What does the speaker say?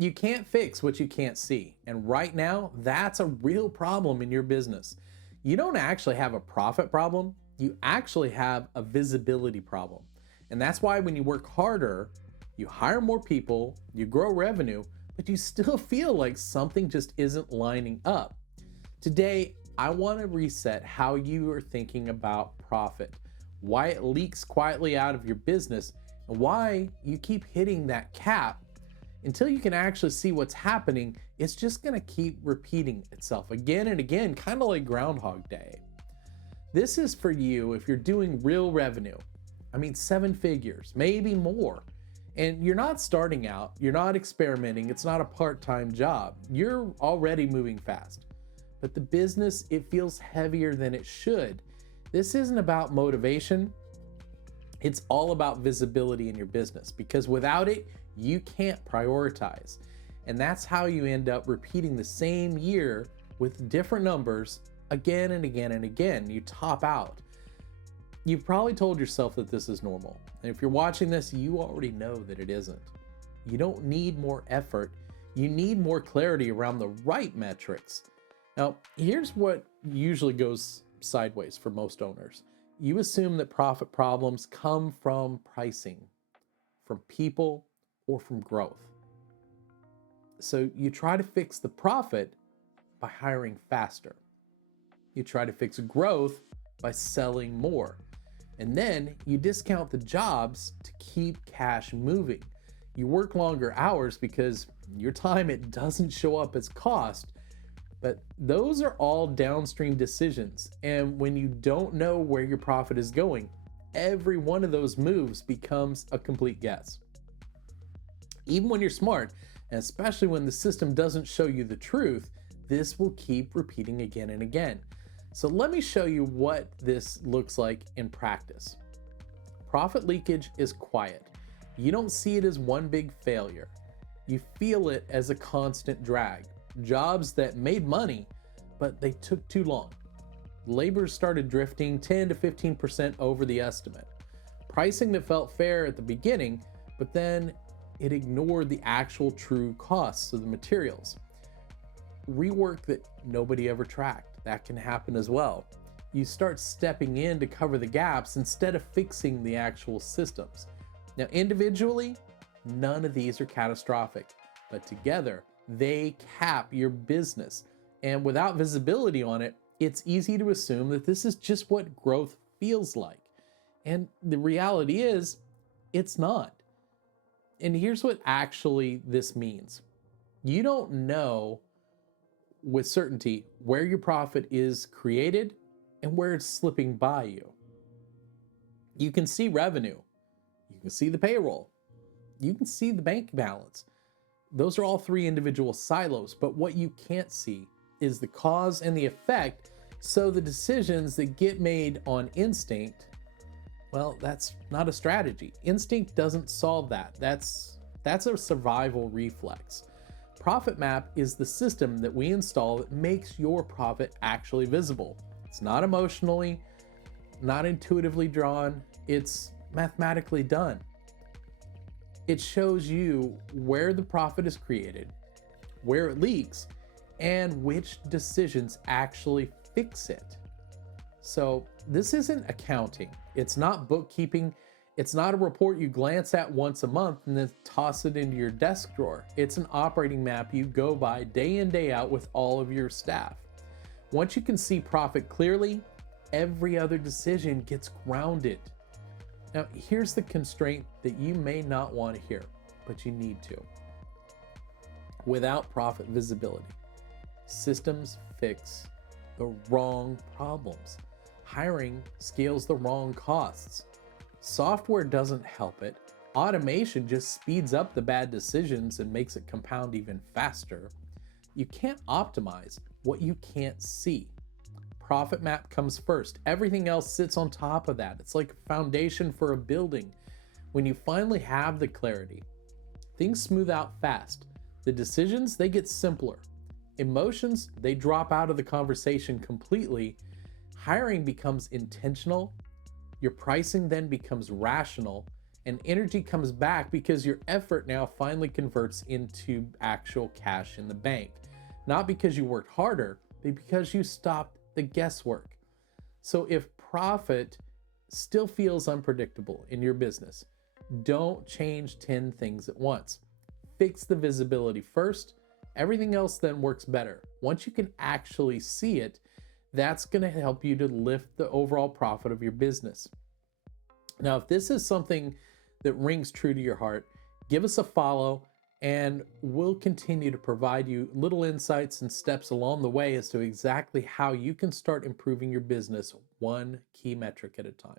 You can't fix what you can't see. And right now, that's a real problem in your business. You don't actually have a profit problem, you actually have a visibility problem. And that's why when you work harder, you hire more people, you grow revenue, but you still feel like something just isn't lining up. Today, I want to reset how you are thinking about profit, why it leaks quietly out of your business, and why you keep hitting that cap. Until you can actually see what's happening, it's just going to keep repeating itself again and again, kind of like Groundhog Day. This is for you if you're doing real revenue. I mean, 7 figures, maybe more. And you're not starting out, you're not experimenting, it's not a part-time job. You're already moving fast. But the business, it feels heavier than it should. This isn't about motivation. It's all about visibility in your business, because without it, you can't prioritize. And that's how you end up repeating the same year with different numbers again and again and again. You top out. You've probably told yourself that this is normal. And if you're watching this, you already know that it isn't. You don't need more effort. You need more clarity around the right metrics. Now, here's what usually goes sideways for most owners. You assume that profit problems come from pricing, from people, or from growth. So you try to fix the profit by hiring faster. You try to fix growth by selling more. And then you discount the jobs to keep cash moving. You work longer hours because your time, it doesn't show up as cost, but those are all downstream decisions. And when you don't know where your profit is going, every one of those moves becomes a complete guess. Even when you're smart, and especially when the system doesn't show you the truth, this will keep repeating again and again. So let me show you what this looks like in practice. Profit leakage is quiet. You don't see it as one big failure. You feel it as a constant drag. Jobs that made money, but they took too long. Labor started drifting 10 to 15% over the estimate. Pricing that felt fair at the beginning, but then it ignored the actual true costs of the materials. Rework that nobody ever tracked. That can happen as well. You start stepping in to cover the gaps instead of fixing the actual systems. Now, individually, none of these are catastrophic, but together, they cap your business. And without visibility on it, it's easy to assume that this is just what growth feels like. And the reality is, it's not. And here's what actually this means. You don't know with certainty where your profit is created and where it's slipping by you. You can see revenue. You can see the payroll. You can see the bank balance. Those are all 3 individual silos, but what you can't see is the cause and the effect. So the decisions that get made on instinct, well, that's not a strategy. Instinct doesn't solve that. That's a survival reflex. ProfitMap is the system that we install that makes your profit actually visible. It's not emotionally, not intuitively drawn, it's mathematically done. It shows you where the profit is created, where it leaks, and which decisions actually fix it. So this isn't accounting. It's not bookkeeping. It's not a report you glance at once a month and then toss it into your desk drawer. It's an operating map you go by day in, day out with all of your staff. Once you can see profit clearly, every other decision gets grounded. Now, here's the constraint that you may not want to hear, but you need to. Without profit visibility, systems fix the wrong problems. Hiring scales the wrong costs. Software doesn't help it. Automation just speeds up the bad decisions and makes it compound even faster. You can't optimize what you can't see. ProfitMap comes first. Everything else sits on top of that. It's like a foundation for a building. When you finally have the clarity, things smooth out fast. The decisions, they get simpler. Emotions, they drop out of the conversation completely. Hiring becomes intentional. Your pricing then becomes rational, And energy comes back because your effort now finally converts into actual cash in the bank. Not because you worked harder, but because you stopped the guesswork. So if profit still feels unpredictable in your business, don't change 10 things at once. Fix the visibility first. Everything else then works better. Once you can actually see it, that's going to help you to lift the overall profit of your business. Now, if this is something that rings true to your heart, give us a follow and we'll continue to provide you little insights and steps along the way as to exactly how you can start improving your business one key metric at a time.